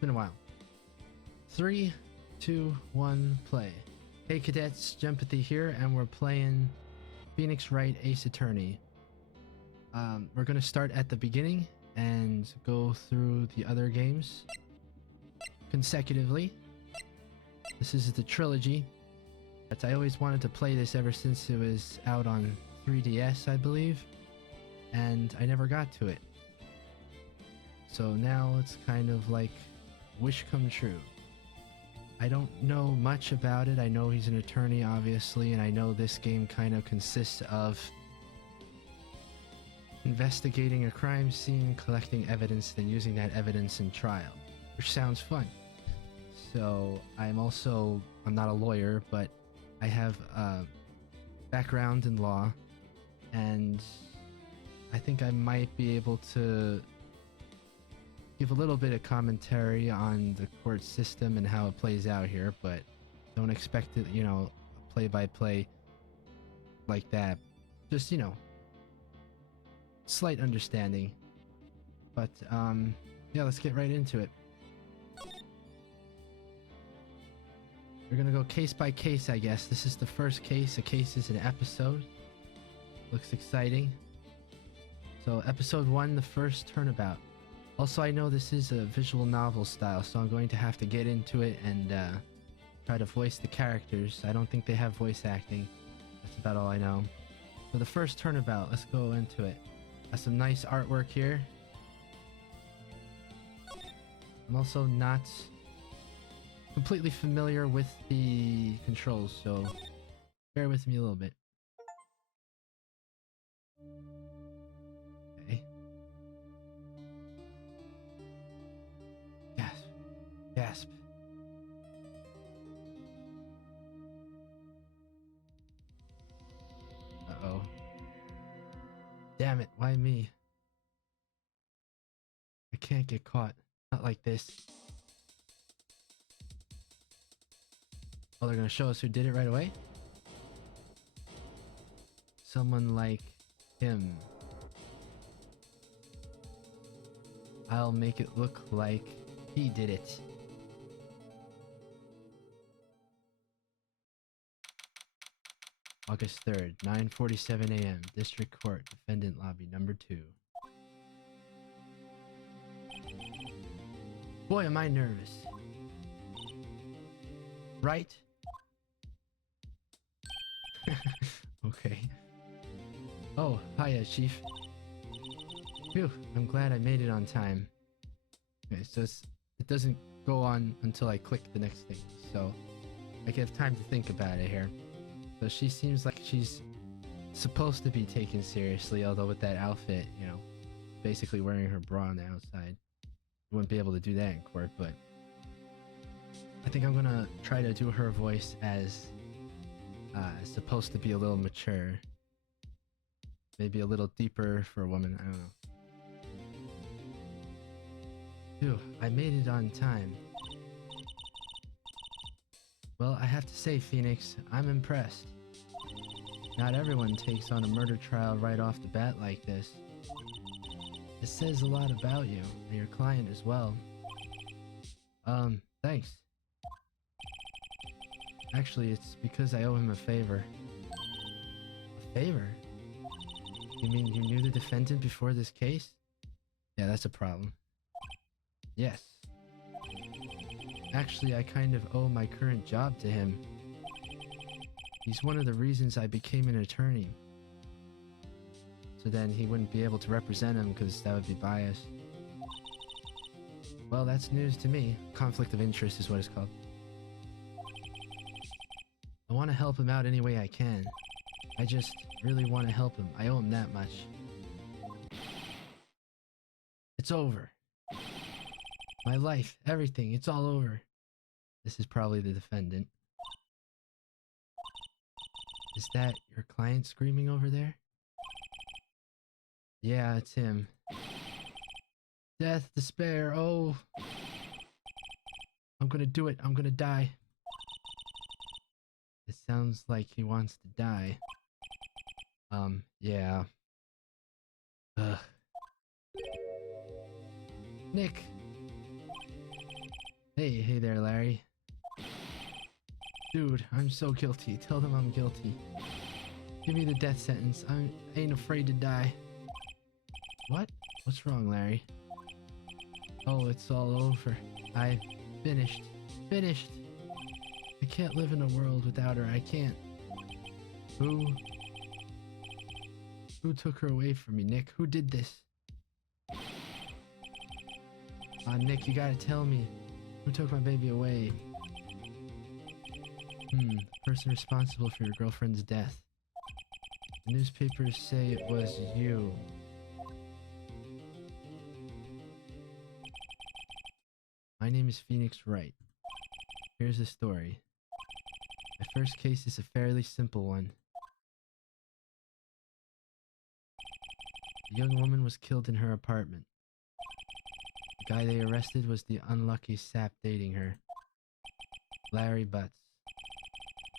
It's been a while. 3, 2, 1, play. Hey cadets, Jumpathy here, and we're playing Pheonix Wright Ace Attorney. We're gonna start at the beginning and go through the other games consecutively. This is the trilogy. I always wanted to play this ever since it was out on 3DS, I believe, and I never got to it. So now it's kind of like wish come true. I don't know much about it. I know he's an attorney, obviously, and I know this game kind of consists of investigating a crime scene, collecting evidence, then using that evidence in trial, which sounds fun. So I'm not a lawyer, but I have a background in law, and I think I might be able to give a little bit of commentary on the court system and how it plays out here, but don't expect it, play-by-play like that. Just, slight understanding. But, yeah, let's get right into it. We're gonna go case by case, I guess. This is the first case. A case is an episode. Looks exciting. So, episode 1, the first turnabout. Also, I know this is a visual novel style, so I'm going to have to get into it and try to voice the characters. I don't think they have voice acting. That's about all I know. So the first turnabout, let's go into it. Got some nice artwork here. I'm also not completely familiar with the controls, so bear with me a little bit. Okay. Gasp. Uh-oh. Damn it, why me? I can't get caught. Not like this. Oh, they're gonna show us who did it right away? Someone like him. I'll make it look like he did it. August 3rd, 9:47 a.m. District Court, Defendant Lobby, number 2. Boy, am I nervous. Right? Okay. Oh, hiya, Chief. Phew, I'm glad I made it on time. Okay, so it doesn't go on until I click the next thing, so I have time to think about it here. So she seems like she's supposed to be taken seriously, although with that outfit, basically wearing her bra on the outside. You wouldn't be able to do that in court, but I think I'm gonna try to do her voice as supposed to be a little mature. Maybe a little deeper for a woman, I don't know. Phew, I made it on time. Well, I have to say, Phoenix, I'm impressed. Not everyone takes on a murder trial right off the bat like this. It says a lot about you, and your client as well. Thanks. Actually, it's because I owe him a favor. A favor? You mean you knew the defendant before this case? Yeah, that's a problem. Yes. Actually, I kind of owe my current job to him. He's one of the reasons I became an attorney. So then he wouldn't be able to represent him because that would be biased. Well, that's news to me. Conflict of interest is what it's called. I want to help him out any way I can. I just really want to help him. I owe him that much. It's over. My life, everything, it's all over. This is probably the defendant. Is that your client screaming over there? Yeah, it's him. Death, despair, oh. I'm gonna do it, I'm gonna die. It sounds like he wants to die. Yeah. Ugh. Nick! Hey there, Larry. Dude, I'm so guilty. Tell them I'm guilty. Give me the death sentence. I ain't afraid to die. What? What's wrong, Larry? Oh, it's all over. I finished. Finished! I can't live in a world without her. I can't. Who took her away from me, Nick? Who did this? Nick, you gotta tell me. Who took my baby away? Person responsible for your girlfriend's death. The newspapers say it was you. My name is Pheonix Wright. Here's the story. My first case is a fairly simple one. A young woman was killed in her apartment. The guy they arrested was the unlucky sap dating her. Larry Butts.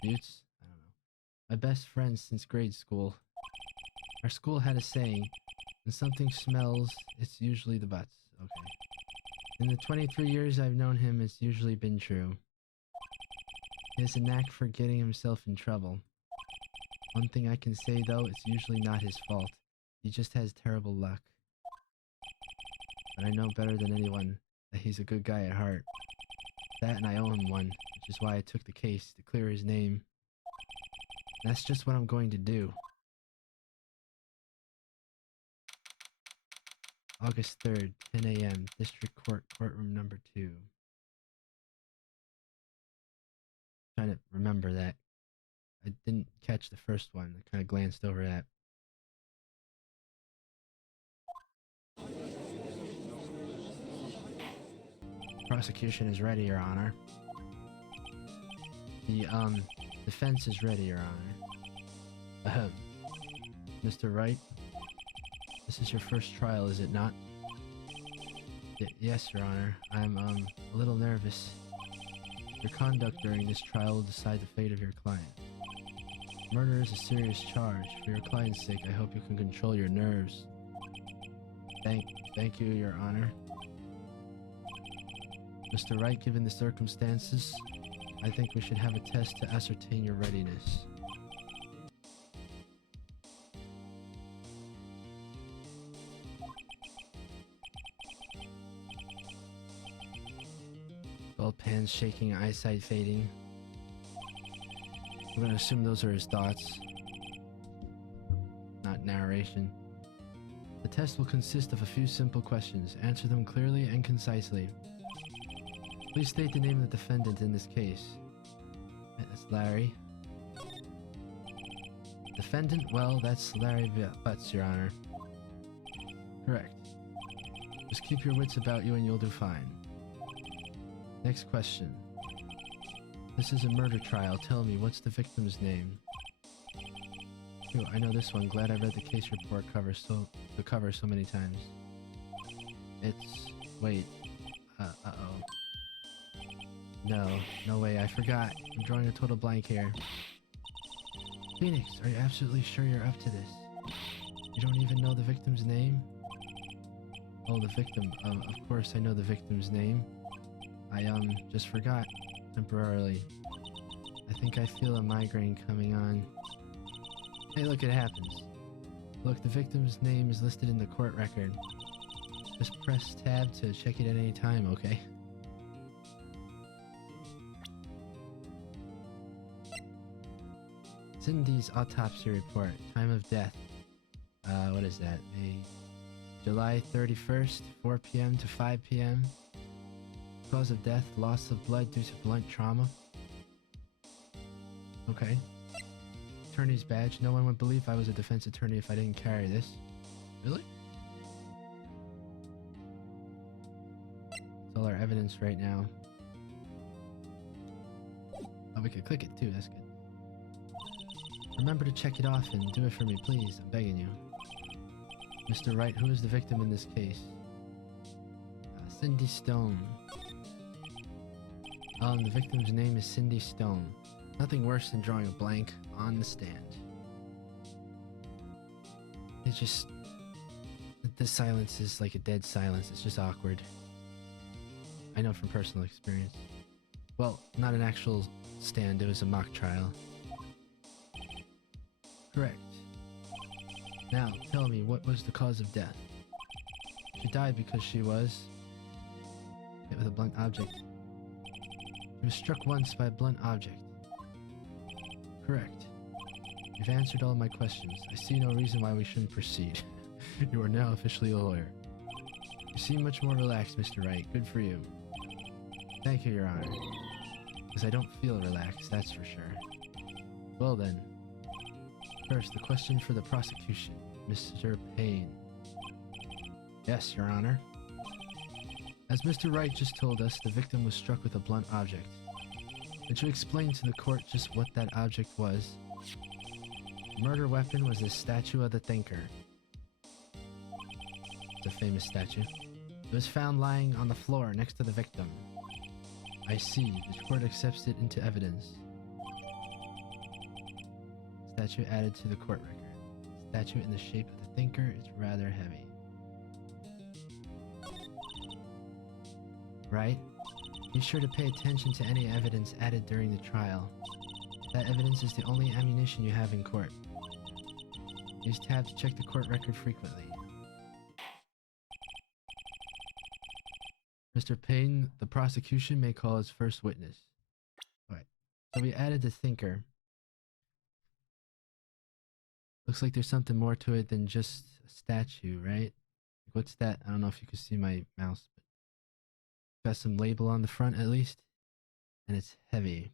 Butts? I don't know. My best friend since grade school. Our school had a saying, when something smells, it's usually the butts. Okay. In the 23 years I've known him, it's usually been true. He has a knack for getting himself in trouble. One thing I can say though, it's usually not his fault. He just has terrible luck. But I know better than anyone that he's a good guy at heart. That and I owe him one, which is why I took the case to clear his name. That's just what I'm going to do. August 3rd, 10 a.m., District Court, Courtroom number 2. Trying to remember that. I didn't catch the first one. I kind of glanced over that. Prosecution is ready, Your Honor. The, defense is ready, Your Honor. Ahem. Mr. Wright? This is your first trial, is it not? Yes, Your Honor. I'm, a little nervous. Your conduct during this trial will decide the fate of your client. Murder is a serious charge. For your client's sake, I hope you can control your nerves. Thank you, Your Honor. Mr. Wright, given the circumstances, I think we should have a test to ascertain your readiness. Bald hands shaking, eyesight fading. I'm gonna assume those are his thoughts, not narration. The test will consist of a few simple questions. Answer them clearly and concisely. Please state the name of the defendant in this case. That's Larry. Defendant? Well, that's Larry Butts, Your Honor. Correct. Just keep your wits about you and you'll do fine. Next question. This is a murder trial. Tell me, what's the victim's name? Phew, I know this one. Glad I read the case report cover so many times. It's... wait. Uh-oh. No way, I forgot. I'm drawing a total blank here. Pheonix, are you absolutely sure you're up to this? You don't even know the victim's name? Oh, the victim. Of course I know the victim's name. I, just forgot. Temporarily. I think I feel a migraine coming on. Hey, look, it happens. Look, the victim's name is listed in the court record. Just press tab to check it at any time, okay? Cindy's autopsy report. Time of death. What is that? July 31st, 4 p.m. to 5 p.m. Cause of death, loss of blood due to blunt trauma. Okay. Attorney's badge. No one would believe I was a defense attorney if I didn't carry this. Really? That's all our evidence right now. Oh, we could click it too. That's good. Remember to check it off and do it for me, please. I'm begging you. Mr. Wright, who is the victim in this case? Cindy Stone. The victim's name is Cindy Stone. Nothing worse than drawing a blank on the stand. It's just... the silence is like a dead silence. It's just awkward. I know from personal experience. Well, not an actual stand, it was a mock trial. Correct. Now, tell me, what was the cause of death? She died because she was hit with a blunt object. She was struck once by a blunt object. Correct. You've answered all my questions. I see no reason why we shouldn't proceed. You are now officially a lawyer. You seem much more relaxed, Mr. Wright. Good for you. Thank you, Your Honor. Because I don't feel relaxed, that's for sure. Well then. First, the question for the prosecution. Mr. Payne. Yes, Your Honor. As Mr. Wright just told us, the victim was struck with a blunt object. Could you explain to the court just what that object was? The murder weapon was a statue of the Thinker. It's a famous statue. It was found lying on the floor next to the victim. I see. The court accepts it into evidence. Statue added to the court record. Statue in the shape of the Thinker is rather heavy. Right? Be sure to pay attention to any evidence added during the trial. That evidence is the only ammunition you have in court. Use tab to check the court record frequently. Mr. Payne, the prosecution may call its first witness. Alright, so we added the Thinker. Looks like there's something more to it than just a statue, right? What's that? I don't know if you can see my mouse. Got some label on the front at least. And it's heavy.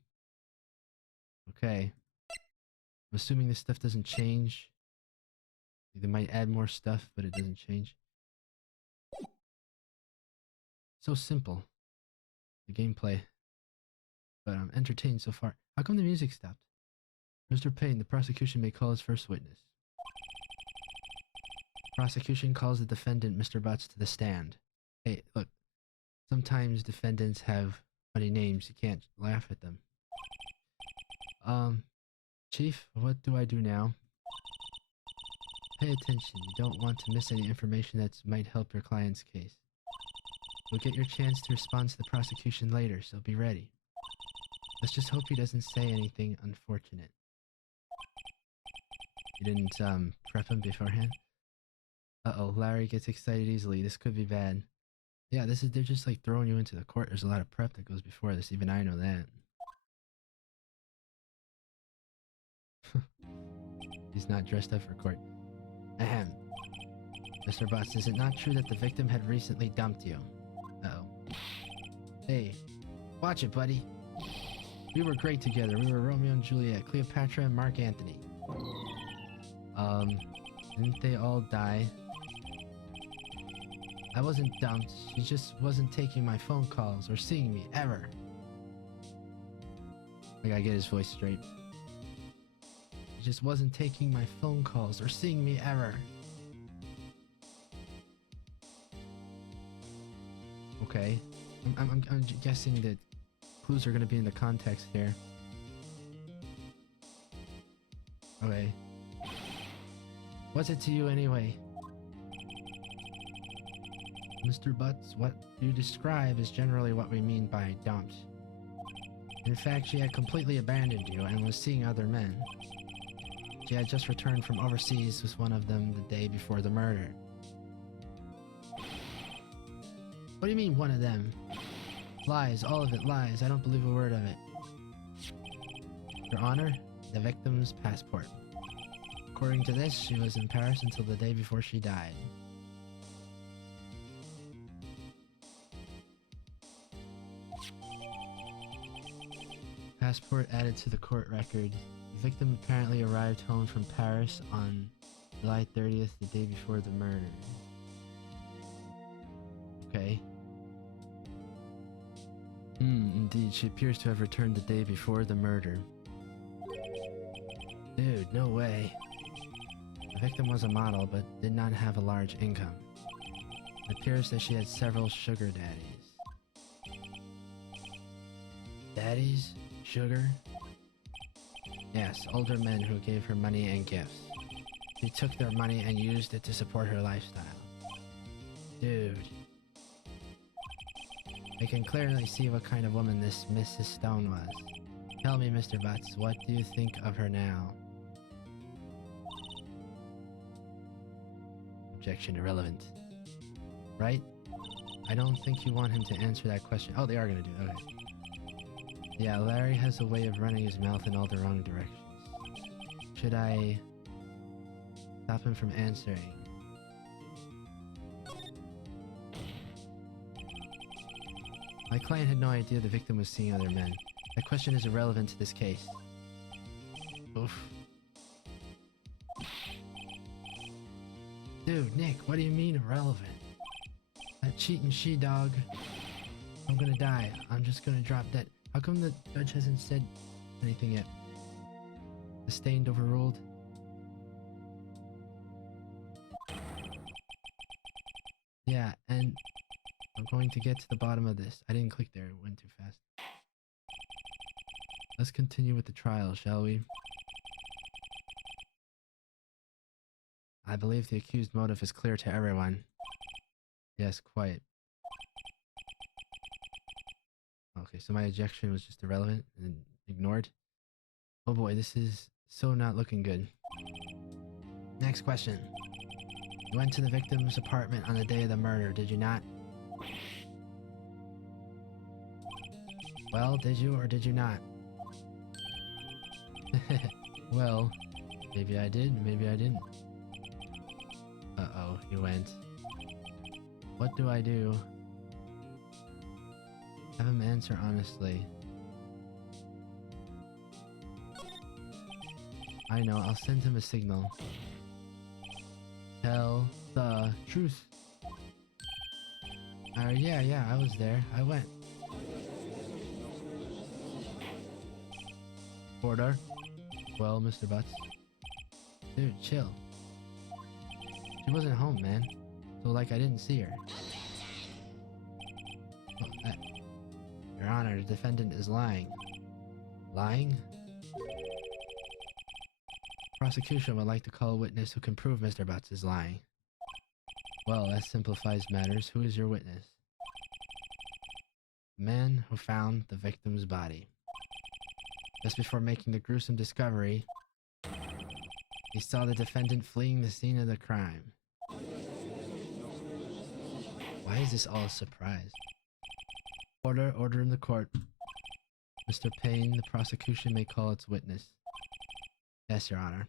Okay. I'm assuming this stuff doesn't change. They might add more stuff, but it doesn't change. So simple. The gameplay. But I'm entertained so far. How come the music stopped? Mr. Payne, the prosecution may call its first witness. Prosecution calls the defendant, Mr. Butts, to the stand. Hey, look. Sometimes defendants have funny names. You can't laugh at them. Chief, what do I do now? Pay attention. You don't want to miss any information that might help your client's case. You'll get your chance to respond to the prosecution later, so be ready. Let's just hope he doesn't say anything unfortunate. You didn't, prep him beforehand? Uh-oh, Larry gets excited easily. This could be bad. Yeah, they're just like throwing you into the court. There's a lot of prep that goes before this. Even I know that. He's not dressed up for court. Ahem. Mr. Butts, is it not true that the victim had recently dumped you? Uh-oh. Hey, watch it, buddy. We were great together. We were Romeo and Juliet, Cleopatra and Mark Antony. Didn't they all die? I wasn't dumped. She just wasn't taking my phone calls or seeing me, ever. I gotta get his voice straight. She just wasn't taking my phone calls or seeing me, ever. Okay. I'm guessing that clues are gonna be in the context here. Okay. What's it to you anyway? Mr. Butts, what you describe is generally what we mean by dumped. In fact, she had completely abandoned you and was seeing other men. She had just returned from overseas with one of them the day before the murder. What do you mean, one of them? Lies, all of it lies. I don't believe a word of it. Your Honor, the victim's passport. According to this, she was in Paris until the day before she died. Passport added to the court record. The victim apparently arrived home from Paris on July 30th, the day before the murder. Okay. Indeed, she appears to have returned the day before the murder. Dude, no way. The victim was a model, but did not have a large income. It appears that she had several sugar daddies. Daddies? Sugar? Yes, older men who gave her money and gifts. She took their money and used it to support her lifestyle. Dude. I can clearly see what kind of woman this Mrs. Stone was. Tell me, Mr. Butts, what do you think of her now? Objection irrelevant. Right? I don't think you want him to answer that question. Oh, they are gonna do it. Okay. Yeah, Larry has a way of running his mouth in all the wrong directions. Should I stop him from answering? My client had no idea the victim was seeing other men. That question is irrelevant to this case. Oof. Dude, Nick, what do you mean irrelevant? That cheating she-dog. I'm gonna die. I'm just gonna drop dead. How come the judge hasn't said anything yet? Sustained overruled? Yeah, and I'm going to get to the bottom of this. I didn't click there, it went too fast. Let's continue with the trial, shall we? I believe the accused motive is clear to everyone. Yes, quite. Okay, so my objection was just irrelevant and ignored. Oh boy, this is so not looking good. Next question. You went to the victim's apartment on the day of the murder, did you not? Well, did you or did you not? Well, maybe I did, maybe I didn't. Uh-oh, he went. What do I do? Have him answer honestly. I know, I'll send him a signal. Tell the truth. Yeah, I was there. I went. Order. Well, Mr. Butts. Dude, chill. She wasn't home, man. So, like, I didn't see her. Well, Your Honor, the defendant is lying. Lying? Prosecution would like to call a witness who can prove Mr. Butts is lying. Well, that simplifies matters. Who is your witness? The man who found the victim's body. Just before making the gruesome discovery, he saw the defendant fleeing the scene of the crime. Why is this all a surprise? Order in the court. Mr. Payne, the prosecution may call its witness. Yes, Your Honor.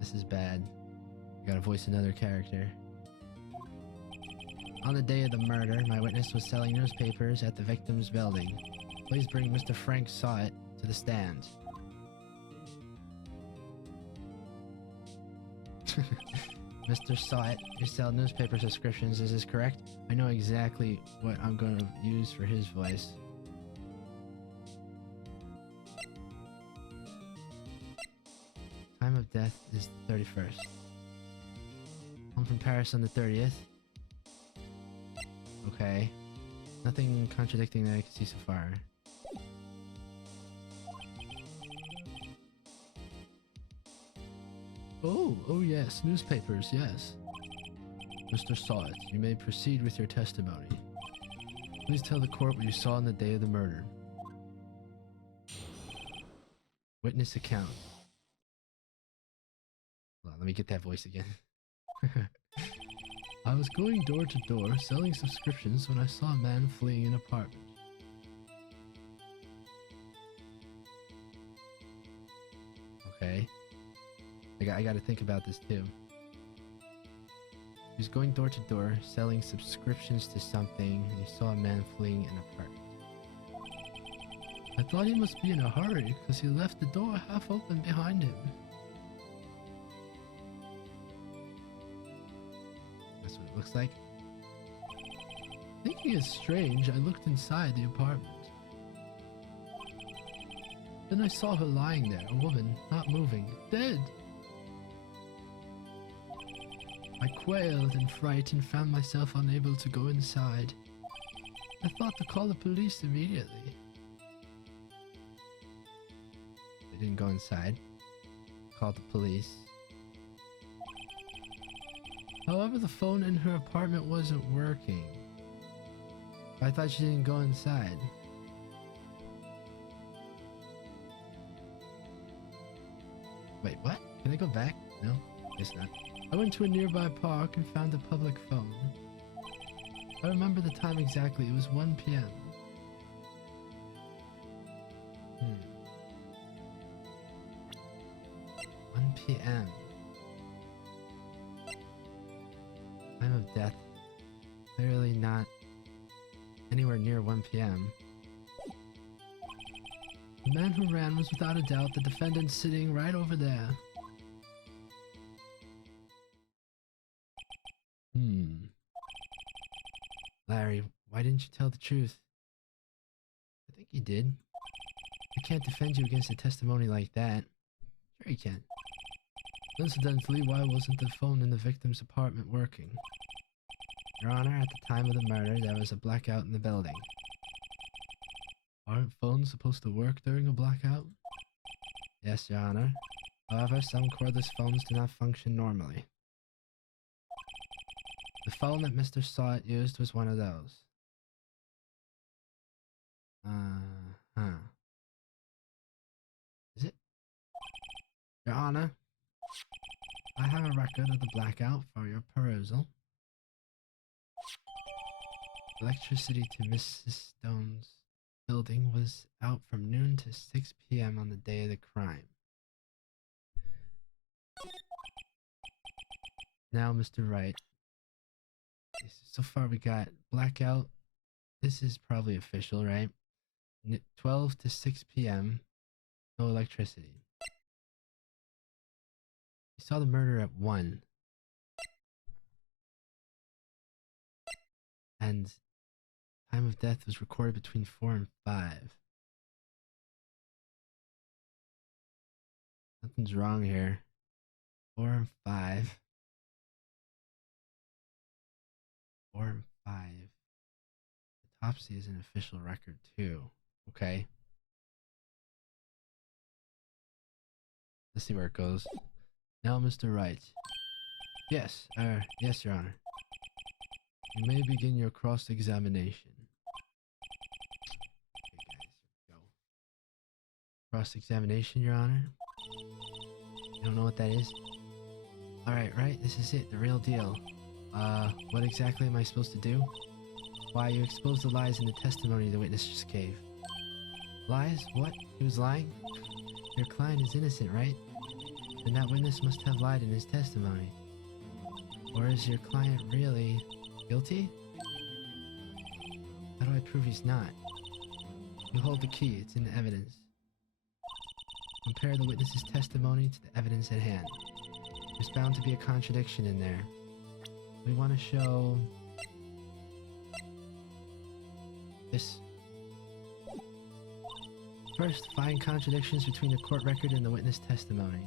This is bad. I gotta voice another character. On the day of the murder, my witness was selling newspapers at the victim's building. Please bring Mr. Frank Sawit to the stand. Mr. Sawit, you sell newspaper subscriptions, is this correct? I know exactly what I'm going to use for his voice. Time of death is the 31st. I'm from Paris on the 30th. Okay. Nothing contradicting that I can see so far. Oh yes, newspapers, yes. Mr. Sawit, you may proceed with your testimony. Please tell the court what you saw on the day of the murder. Witness account. Hold on, let me get that voice again. I was going door to door selling subscriptions when I saw a man fleeing an apartment. Okay. I gotta think about this too. He was going door to door selling subscriptions to something and he saw a man fleeing an apartment. I thought he must be in a hurry because he left the door half open behind him. That's what it looks like. Thinking it's strange, I looked inside the apartment. Then I saw her lying there, a woman, not moving, dead. I quailed in fright and found myself unable to go inside. I thought to call the police immediately. They didn't go inside. Called the police. However, the phone in her apartment wasn't working. I thought she didn't go inside. Wait, what? Can I go back? No, guess not. I went to a nearby park and found a public phone. I remember the time exactly. It was 1 p.m. 1 p.m. Time of death. Clearly not anywhere near 1 p.m. The man who ran was without a doubt the defendant sitting right over there. Larry, why didn't you tell the truth? I think you did. I can't defend you against a testimony like that. Sure you can. Incidentally, why wasn't the phone in the victim's apartment working? Your Honor, at the time of the murder, there was a blackout in the building. Aren't phones supposed to work during a blackout? Yes, Your Honor. However, some cordless phones do not function normally. The phone that Mr. Sawit used was one of those. Is it? Your Honor, I have a record of the blackout for your perusal. Electricity to Mrs. Stone's building was out from noon to 6 p.m. on the day of the crime. Now, Mr. Wright. So far we got blackout. This is probably official, right? 12 to 6 p.m. No electricity. We saw the murder at 1. And time of death was recorded between 4 and 5. Something's wrong here. 4 and 5. 4 and 5. Autopsy is an official record too. Okay. Let's see where it goes. Now, Mr. Wright. Yes, yes, Your Honor. You may begin your cross-examination. Okay, guys, here we go. Cross-examination, Your Honor. You don't know what that is? Alright, right? This is it, the real deal. What exactly am I supposed to do? Why, you exposed the lies in the testimony the witness just gave. Lies? What? He was lying? Your client is innocent, right? Then that witness must have lied in his testimony. Or is your client really guilty? How do I prove he's not? You hold the key, it's in the evidence. Compare the witness's testimony to the evidence at hand. There's bound to be a contradiction in there. We want to show this. First, find contradictions between the court record and the witness testimony.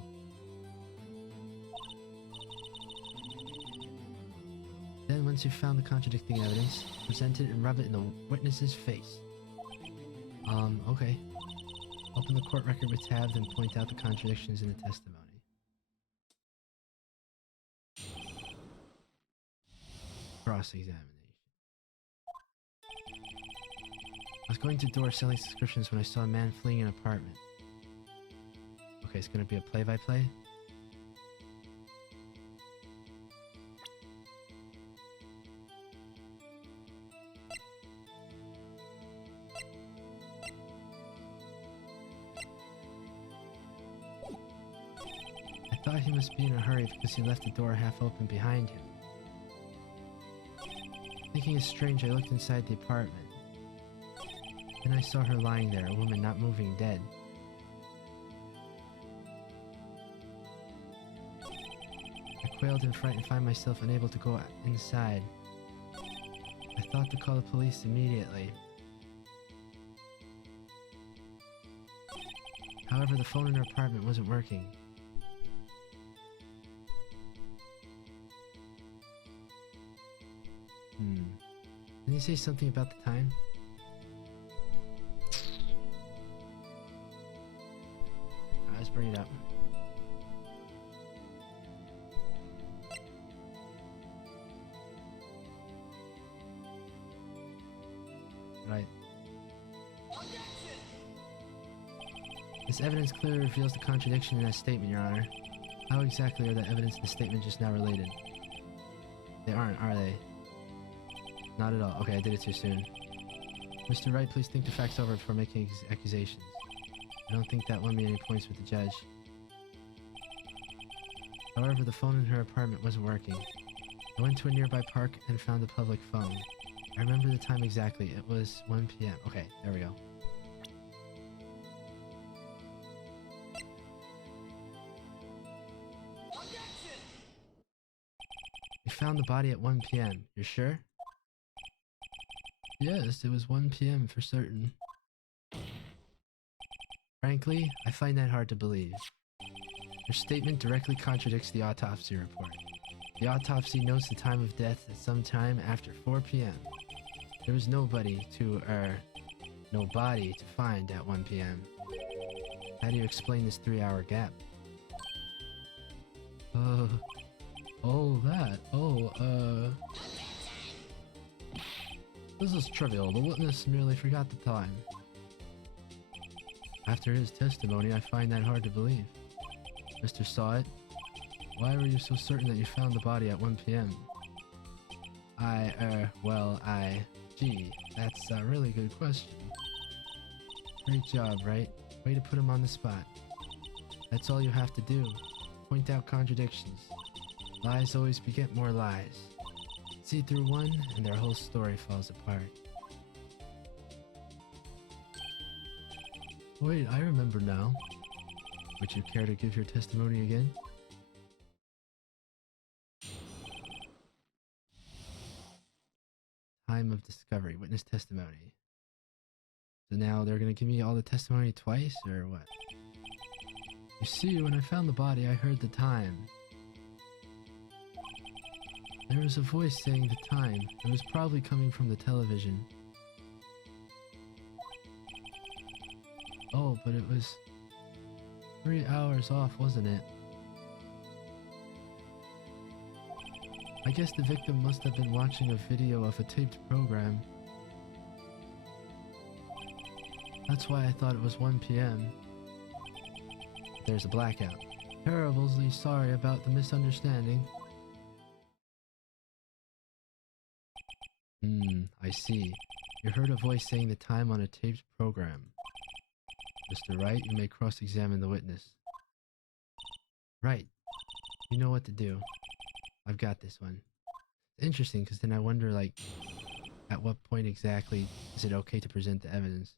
Then, once you've found the contradicting evidence, present it and rub it in the witness's face. Okay. Open the court record with tabs and point out the contradictions in the testimony. Cross-examination. I was going to a door selling subscriptions when I saw a man fleeing an apartment. Okay, it's gonna be a play-by-play. I thought he must be in a hurry because he left the door half open behind him. Thinking it's strange, I looked inside the apartment. Then I saw her lying there, a woman not moving, dead. I quailed in fright and found myself unable to go inside. I thought to call the police immediately. However, the phone in her apartment wasn't working. Didn't you say something about the time? Let's bring it up. Right. This evidence clearly reveals the contradiction in that statement, Your Honor. How exactly are the evidence in the statement just now related? They aren't, are they? Not at all. Okay, I did it too soon. Mr. Wright, please think the facts over before making accusations. I don't think that won me any points with the judge. However, the phone in her apartment wasn't working. I went to a nearby park and found a public phone. I remember the time exactly. It was 1 p.m. Okay, there we go. You found the body at 1 p.m. You're sure? Yes, it was 1 p.m. for certain. Frankly, I find that hard to believe. Your statement directly contradicts the autopsy report. The autopsy notes the time of death at some time after 4 p.m. There was no body to find at 1 p.m. How do you explain this 3-hour gap? This is trivial. The witness merely forgot the time. After his testimony, I find that hard to believe. Mr. Sawit, why were you so certain that you found the body at 1 p.m.? Gee, that's a really good question. Great job, right? Way to put him on the spot. That's all you have to do. Point out contradictions. Lies always beget more lies. See through one, and their whole story falls apart. Wait, I remember now. Would you care to give your testimony again? Time of discovery, witness testimony. So now they're gonna give me all the testimony twice, or what? You see, when I found the body, I heard the time. There was a voice saying the time. It was probably coming from the television. Oh, but it was 3 hours off, wasn't it? I guess the victim must have been watching a video of a taped program. That's why I thought it was 1 p.m. There's a blackout. Terribly sorry about the misunderstanding. I see. You heard a voice saying the time on a taped program. Mr. Wright, you may cross-examine the witness. Right. You know what to do. I've got this one. It's interesting, because then I wonder, like, at what point exactly is it okay to present the evidence?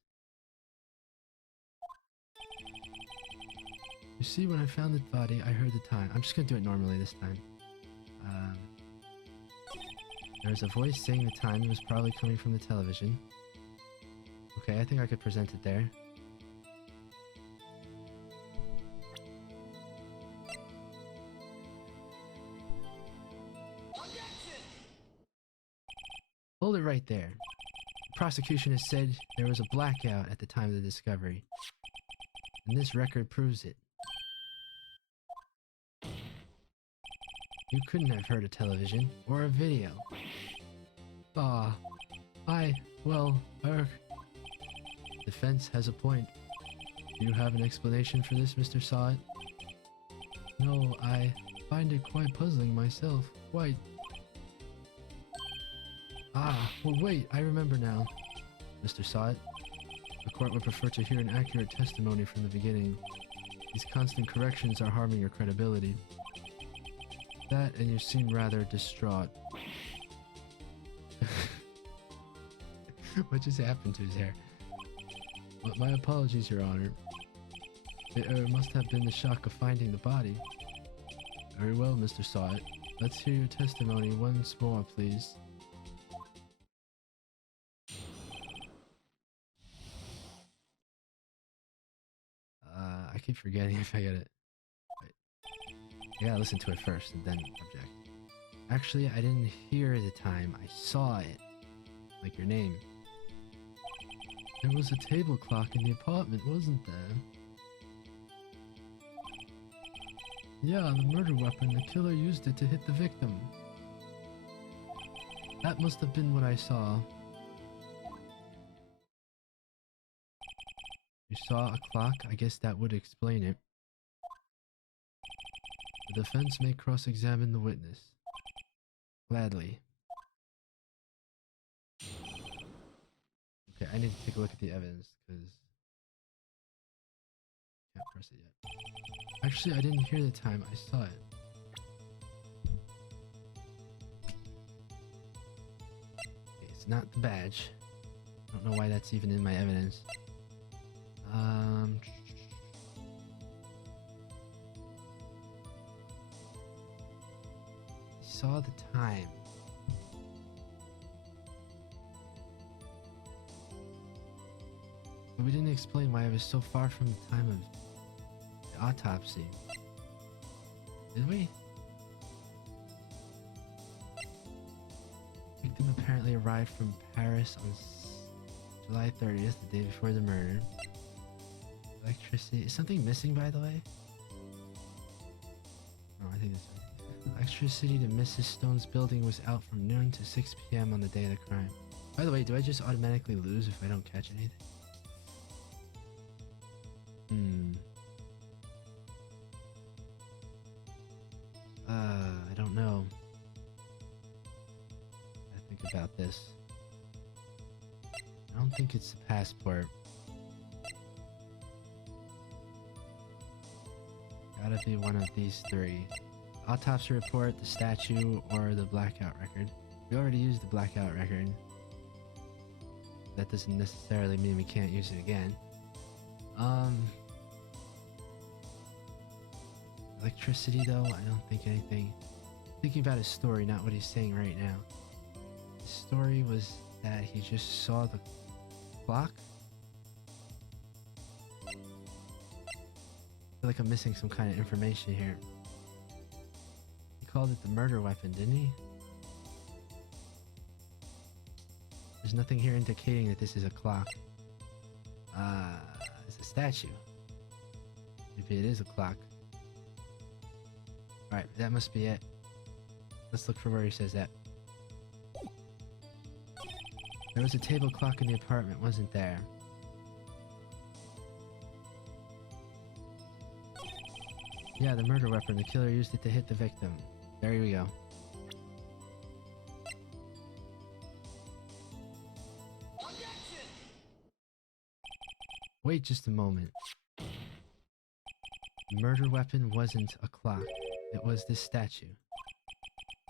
You see, when I found the body, I heard the time. I'm just gonna do it normally this time. There was a voice saying the time. It was probably coming from the television. Okay, I think I could present it there. Hold it right there. The prosecution has said there was a blackout at the time of the discovery. And this record proves it. You couldn't have heard a television or a video. Defense has a point. Do you have an explanation for this, Mr. Sawit? No, I find it quite puzzling myself. Quite. Well wait, I remember now. Mr. Sawit, the court would prefer to hear an accurate testimony from the beginning. These constant corrections are harming your credibility. That, and you seem rather distraught. What just happened to his hair? But my apologies, Your Honor. It must have been the shock of finding the body. Very well, Mr. Sawit. Let's hear your testimony once more, please. I keep forgetting if I get it. Wait. I gotta listen to it first and then object. Actually, I didn't hear the time. I saw it. Like your name. There was a table clock in the apartment, wasn't there? Yeah, the murder weapon. The killer used it to hit the victim. That must have been what I saw. You saw a clock? I guess that would explain it. The defense may cross-examine the witness. Gladly. Okay, I need to take a look at the evidence, because... Can't press it yet. Actually, I didn't hear the time. I saw it. Okay, it's not the badge. I don't know why that's even in my evidence. Saw the time. But we didn't explain why I was so far from the time of the autopsy. Did we? Victim apparently arrived from Paris on July 30th, the day before the murder. Electricity. Is something missing, by the way? No, I think it's right. Electricity to Mrs. Stone's building was out from noon to 6 p.m. on the day of the crime. By the way, do I just automatically lose if I don't catch anything? I don't know. I think about this. I don't think it's the passport. Gotta be one of these three. Autopsy report, the statue, or the blackout record. We already used the blackout record. That doesn't necessarily mean we can't use it again. Electricity though, I don't think anything. Thinking about his story, not what he's saying right now. His story was that he just saw the clock. I feel like I'm missing some kind of information here. He called it the murder weapon, didn't he? There's nothing here indicating that this is a clock. It's a statue. Maybe it is a clock. Alright, that must be it. Let's look for where he says that. There was a table clock in the apartment, wasn't there? Yeah, the murder weapon. The killer used it to hit the victim. There we go. Wait just a moment. The murder weapon wasn't a clock. It was this statue.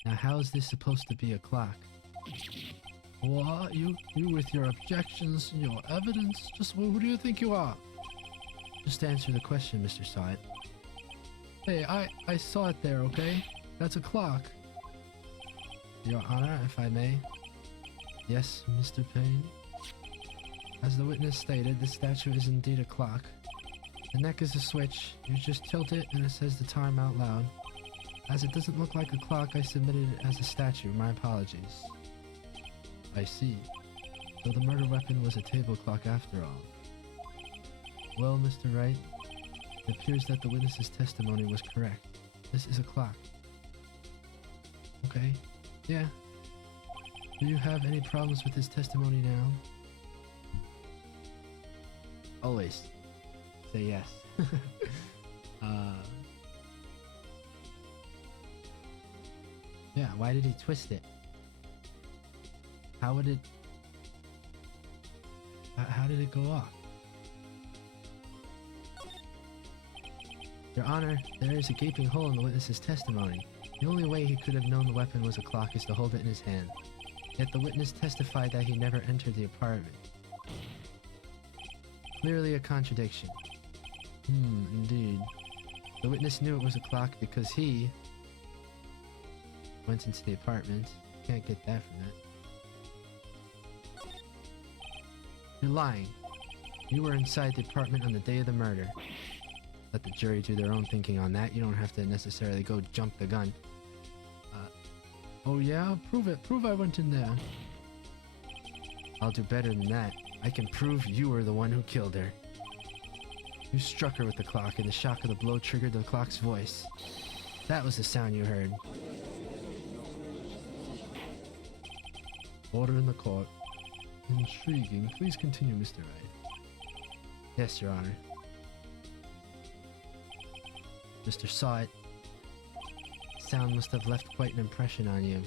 Now how is this supposed to be a clock? What? You with your objections and your evidence? Just who do you think you are? Just answer the question, Mr. Saw It. Hey, I saw it there, okay? That's a clock. Your Honor, if I may. Yes, Mr. Payne. As the witness stated, the statue is indeed a clock. The neck is a switch. You just tilt it and it says the time out loud. As it doesn't look like a clock, I submitted it as a statue. My apologies. I see. So the murder weapon was a table clock after all. Well, Mr. Wright, it appears that the witness's testimony was correct. This is a clock. Okay. Yeah. Do you have any problems with his testimony now? Always. Say yes. Yeah, why did he twist it? How would it... How did it go off? Your Honor, there is a gaping hole in the witness's testimony. The only way he could have known the weapon was a clock is to hold it in his hand. Yet the witness testified that he never entered the apartment. Clearly a contradiction. Indeed. The witness knew it was a clock because he went into the apartment. Can't get that from that. You're lying. You were inside the apartment on the day of the murder. Let the jury do their own thinking on that. You don't have to necessarily go jump the gun. Oh yeah? Prove it. Prove I went in there. I'll do better than that. I can prove you were the one who killed her. You struck her with the clock, and the shock of the blow triggered the clock's voice. That was the sound you heard. Order in the court. Intriguing. Please continue, Mr. Wright. Yes, Your Honor. Mr. Saw it. Sound must have left quite an impression on you.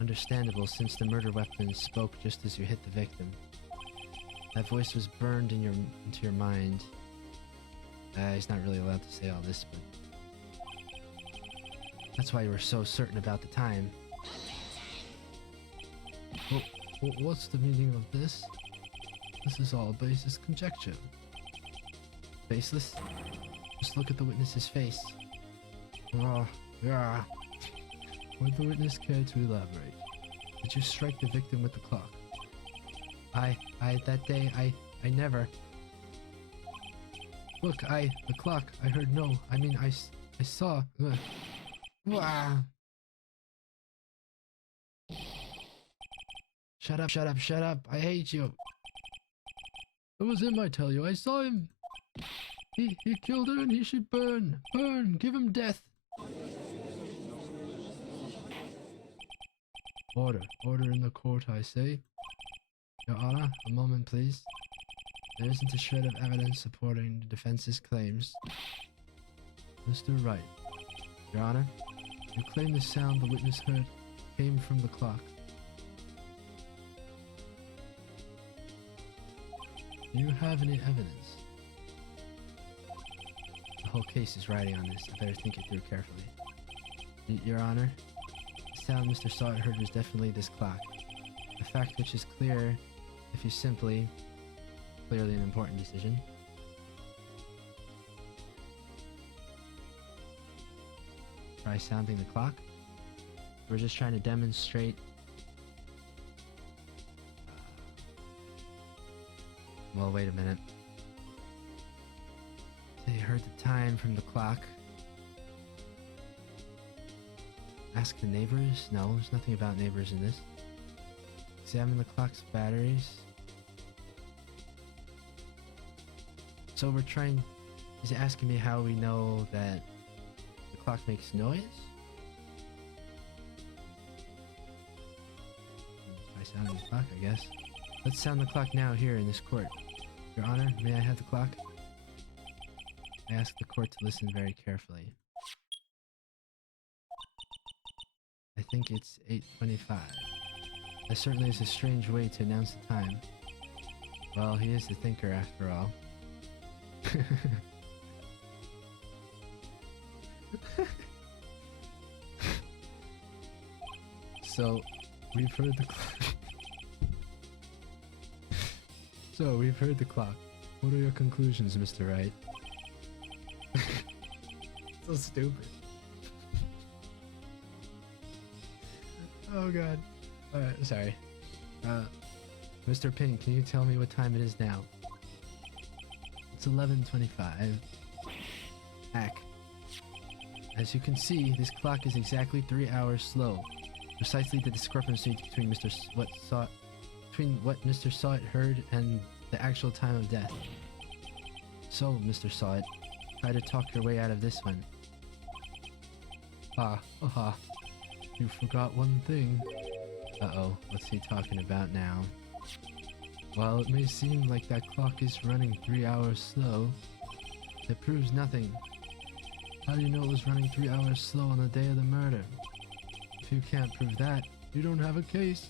Understandable, since the murder weapon spoke just as you hit the victim. That voice was burned into your mind. He's not really allowed to say all this, but... That's why you were so certain about the time. What's the meaning of this? This is all baseless conjecture. Baseless? Just look at the witness's face. Oh, yeah. Would the witness care to elaborate? Did you strike the victim with the clock? That day, I never. Look, the clock, I heard no. I mean, I saw. Wah. Shut up. I hate you. It was him, I tell you. I saw him. He killed her and he should burn. Burn. Give him death. Order in the court, I say. Your Honor, a moment please. There isn't a shred of evidence supporting the defense's claims. Mr. Wright. Your Honor, you claim the sound the witness heard came from the clock. Do you have any evidence? The whole case is riding on this. I better think it through carefully. Your Honor, the sound Mr. Sawyer heard was definitely this clock. A fact which is clear if you simply... Clearly an important decision. Try sounding the clock. We're just trying to demonstrate... Well, wait a minute. They heard the time from the clock. Ask the neighbors? No, there's nothing about neighbors in this. Examine the clock's batteries. So we're trying... He's asking me how we know that the clock makes noise? Try sounding the clock, I guess. Let's sound the clock now here in this court. Your Honor, may I have the clock? I ask the court to listen very carefully. I think it's 8:25. That certainly is a strange way to announce the time. Well, he is the thinker after all. So, we've heard the clock. So, we've heard the clock. What are your conclusions, Mr. Wright? So stupid. Oh god. Alright, sorry. Mr. Pink, can you tell me what time it is now? It's 11:25. Hack. As you can see, this clock is exactly 3 hours slow. Precisely the discrepancy between what Mr. Sawit heard and the actual time of death. So, Mr. Sawit, try to talk your way out of this one. You forgot one thing. Uh-oh, what's he talking about now? While it may seem like that clock is running 3 hours slow, it proves nothing. How do you know it was running 3 hours slow on the day of the murder? If you can't prove that, you don't have a case.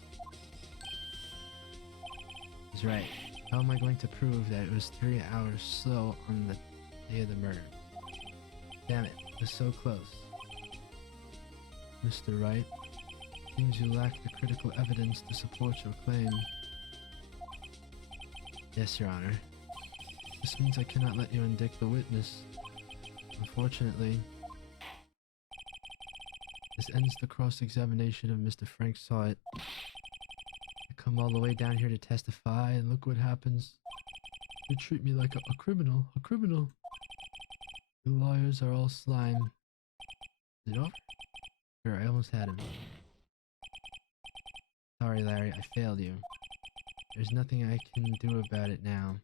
He's right. How am I going to prove that it was 3 hours slow on the day of the murder? Damn it, it was so close. Mr. Wright, seems you lack the critical evidence to support your claim. Yes, Your Honor. This means I cannot let you indict the witness. Unfortunately, this ends the cross-examination of Mr. Frank Sawit. I come all the way down here to testify, and look what happens. You treat me like a criminal, You lawyers are all slime. Is it over? Sure, I almost had him. Sorry, Larry, I failed you. There's nothing I can do about it now.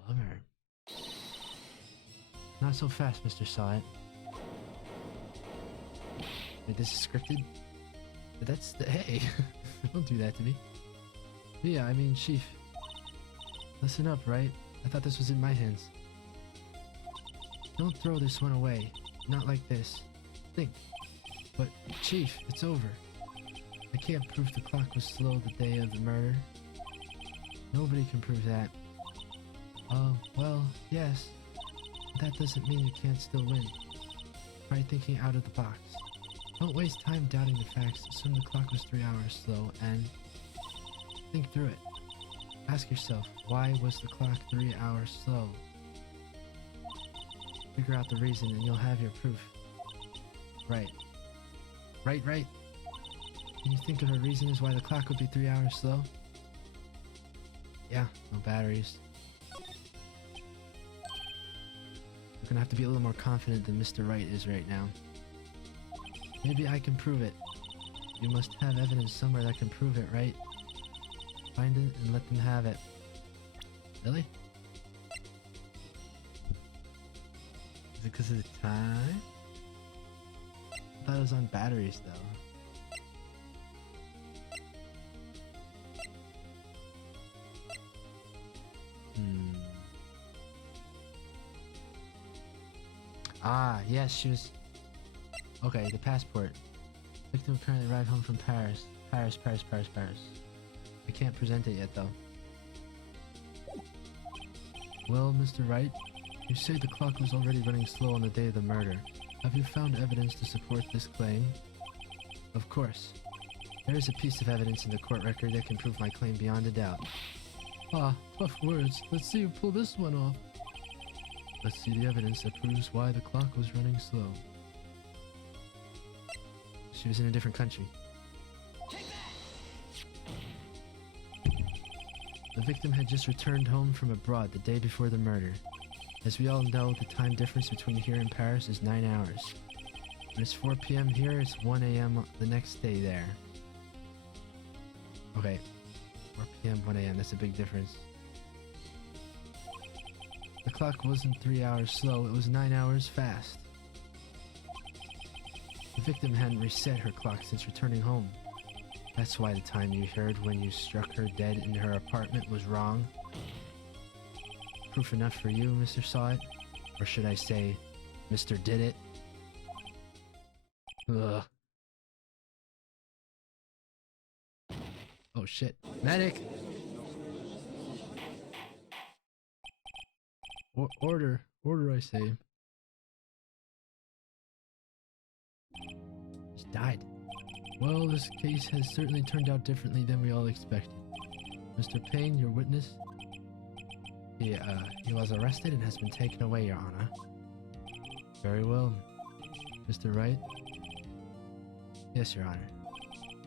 Bummer. Not so fast, Mr. Sawit. Wait, this is scripted? Hey! Don't do that to me. Yeah, I mean, Chief. Listen up, right? I thought this was in my hands. Don't throw this one away. Not like this. Think. But, Chief, it's over. I can't prove the clock was slow the day of the murder. Nobody can prove that. Oh, well, yes. But that doesn't mean you can't still win. Try thinking out of the box. Don't waste time doubting the facts. Assume the clock was 3 hours slow and think through it. Ask yourself, why was the clock 3 hours slow? Figure out the reason and you'll have your proof. Right. Right. Can you think of a reason as why the clock would be 3 hours slow? Yeah, no batteries. You're gonna have to be a little more confident than Mr. Wright is right now. Maybe I can prove it. You must have evidence somewhere that can prove it, right? Find it and let them have it. Really? Is it because of the time? I thought it was on batteries though. Ah, yes, she was... Okay, the passport. Victim currently arrived home from Paris. Paris. I can't present it yet, though. Well, Mr. Wright, you say the clock was already running slow on the day of the murder. Have you found evidence to support this claim? Of course. There is a piece of evidence in the court record that can prove my claim beyond a doubt. Ah, tough words. Let's see you pull this one off. Let's see the evidence that proves why the clock was running slow. She was in a different country. The victim had just returned home from abroad the day before the murder. As we all know, the time difference between here and Paris is 9 hours. When it's 4 p.m. here, it's 1 a.m. the next day there. Okay, 4 p.m., 1 a.m., that's a big difference. The clock wasn't 3 hours slow, it was 9 hours fast. The victim hadn't reset her clock since returning home. That's why the time you heard when you struck her dead in her apartment was wrong. Proof enough for you, Mr. Saw It? Or should I say, Mr. Did It? Ugh. Oh shit. Medic! Order, I say. She died. Well, this case has certainly turned out differently than we all expected. Mr. Payne, your witness? He was arrested and has been taken away, Your Honor. Very well. Mr. Wright? Yes, Your Honor.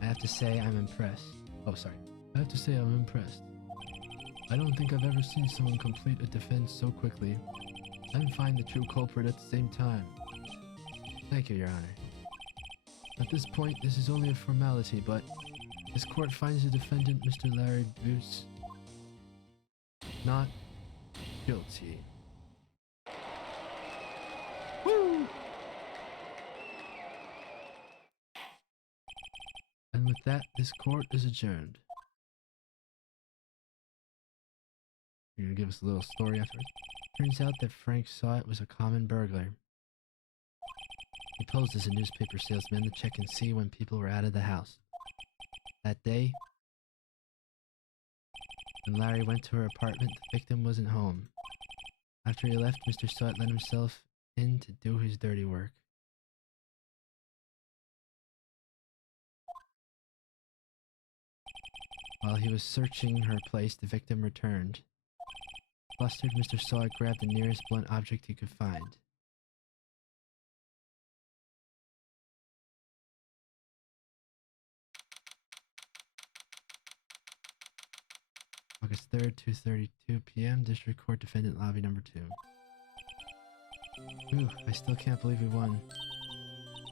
I have to say I'm impressed. Oh, sorry. I have to say I'm impressed. I don't think I've ever seen someone complete a defense so quickly and find the true culprit at the same time. Thank you, Your Honor. At this point, this is only a formality, but this court finds the defendant, Mr. Larry Boots, not guilty. Woo! And with that, this court is adjourned. You're gonna give us a little story afterwards. Turns out that Frank Saw It was a common burglar. He posed as a newspaper salesman to check and see when people were out of the house. That day, when Larry went to her apartment, the victim wasn't home. After he left, Mr. Saw It let himself in to do his dirty work. While he was searching her place, the victim returned. Flustered, Mr. Saw It grabbed the nearest blunt object he could find. August 3rd, 2:32 p.m., District Court Defendant Lobby Number 2. Ooh, I still can't believe we won.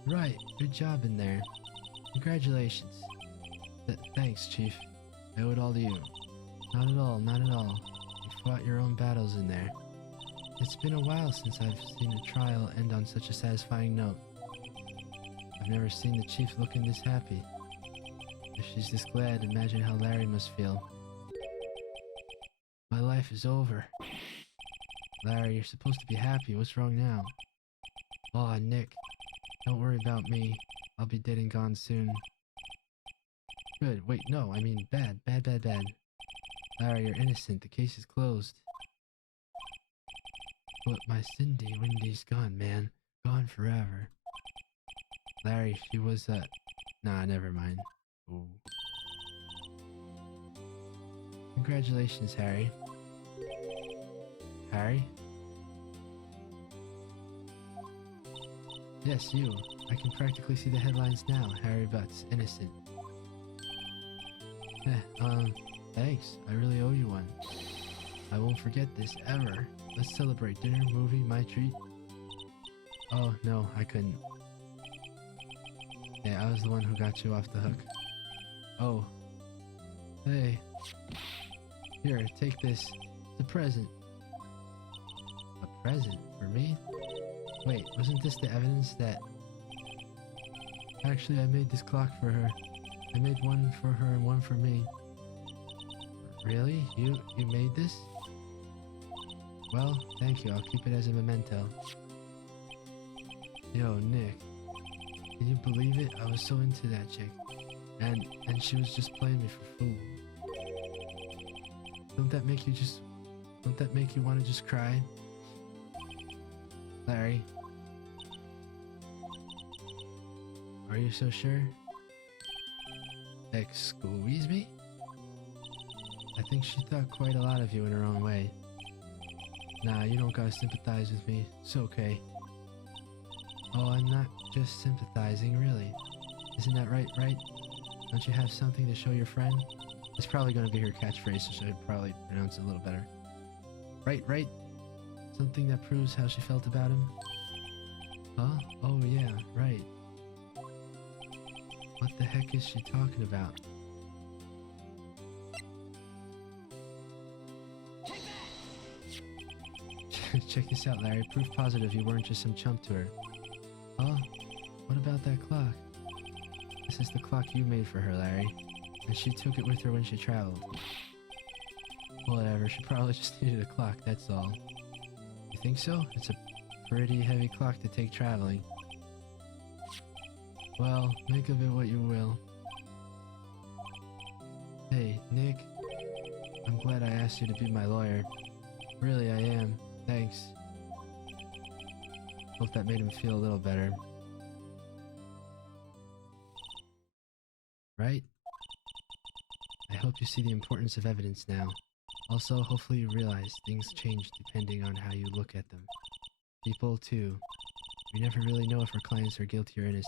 Right, good job in there. Congratulations. Thanks, Chief. I owe it all to you. Not at all. You fought your own battles in there. It's been a while since I've seen a trial end on such a satisfying note. I've never seen the Chief looking this happy. If she's this glad, imagine how Larry must feel. My life is over. Larry, you're supposed to be happy. What's wrong now? Aw, Nick. Don't worry about me. I'll be dead and gone soon. Good. Wait, no. I mean bad. Bad, bad, bad. Larry, you're innocent. The case is closed. But my Cindy, Wendy's gone, man. Gone forever. Larry, she was, Nah, never mind. Ooh. Congratulations, Harry. Harry? Yes, you. I can practically see the headlines now. Harry Butts, innocent. Thanks. I really owe you one. I won't forget this, ever. Let's celebrate. Dinner, movie, my treat. Oh, no, I couldn't. Yeah, I was the one who got you off the hook. Oh. Hey. Here, take this. It's a present. A present? For me? Wait, wasn't this the evidence that... Actually, I made this clock for her. I made one for her and one for me. Really? You made this? Well, thank you. I'll keep it as a memento. Yo, Nick. Can you believe it? I was so into that chick. And she was just playing me for fool. Don't that make you want to just cry? Larry. Are you so sure? Excuse me? I think she thought quite a lot of you in her own way. Nah, you don't gotta sympathize with me. It's okay. Oh, I'm not just sympathizing, really. Isn't that right? Don't you have something to show your friend? It's probably gonna be her catchphrase, so she'd probably pronounce it a little better. Right? Something that proves how she felt about him? Huh? Oh yeah, right. What the heck is she talking about? Check this out, Larry. Proof positive you weren't just some chump to her. Oh, what about that clock? This is the clock you made for her, Larry. And she took it with her when she traveled. Whatever, she probably just needed a clock, that's all. You think so? It's a pretty heavy clock to take traveling. Well, make of it what you will. Hey, Nick. I'm glad I asked you to be my lawyer. Really, I am. Thanks. Hope that made him feel a little better. Right? I hope you see the importance of evidence now. Also, hopefully you realize things change depending on how you look at them. People, too. We never really know if our clients are guilty or innocent.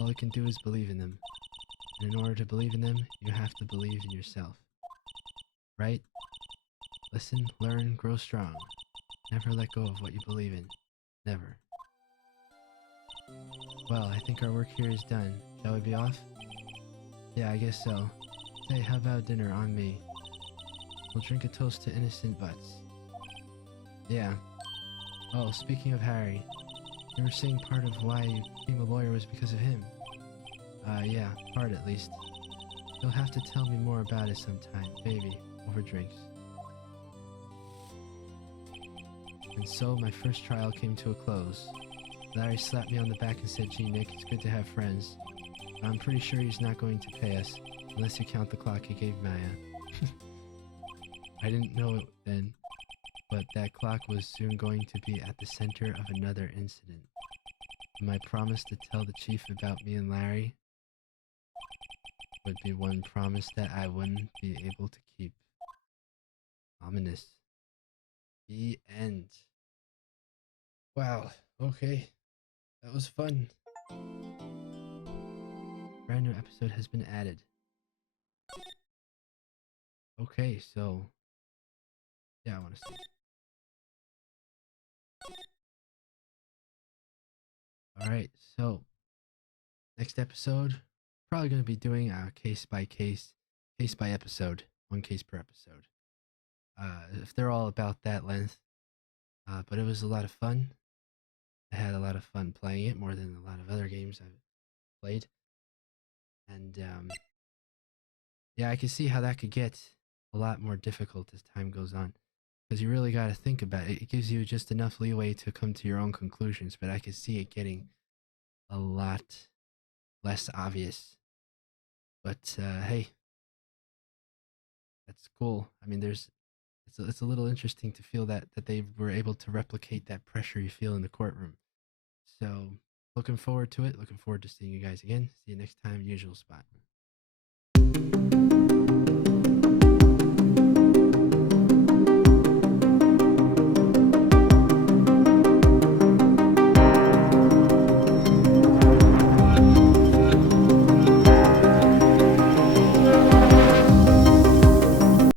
All we can do is believe in them. And in order to believe in them, you have to believe in yourself. Right? Listen, learn, grow strong. Never let go of what you believe in. Never. Well, I think our work here is done. Shall we be off? Yeah, I guess so. Hey, how about dinner on me? We'll drink a toast to innocent butts. Yeah. Oh, speaking of Harry, you were saying part of why you became a lawyer was because of him. Yeah, part at least. You'll have to tell me more about it sometime, maybe, over drinks. And so my first trial came to a close. Larry slapped me on the back and said, "Gee, Nick, it's good to have friends. I'm pretty sure he's not going to pay us, unless you count the clock he gave Maya." I didn't know it then, but that clock was soon going to be at the center of another incident. And my promise to tell the chief about me and Larry would be one promise that I wouldn't be able to keep. Ominous. The end. Wow, okay. That was fun. Brand new episode has been added. Okay, so... yeah, I want to see. Alright, so... next episode, probably going to be doing a case by episode. One case per episode. If they're all about that length. But it was a lot of fun. I had a lot of fun playing it, more than a lot of other games I've played. And, yeah, I can see how that could get a lot more difficult as time goes on. Because you really got to think about it. It gives you just enough leeway to come to your own conclusions, but I could see it getting a lot less obvious. But hey, that's cool. I mean, it's a little interesting to feel that they were able to replicate that pressure you feel in the courtroom. So looking forward to it. Looking forward to seeing you guys again. See you next time. Usual spot.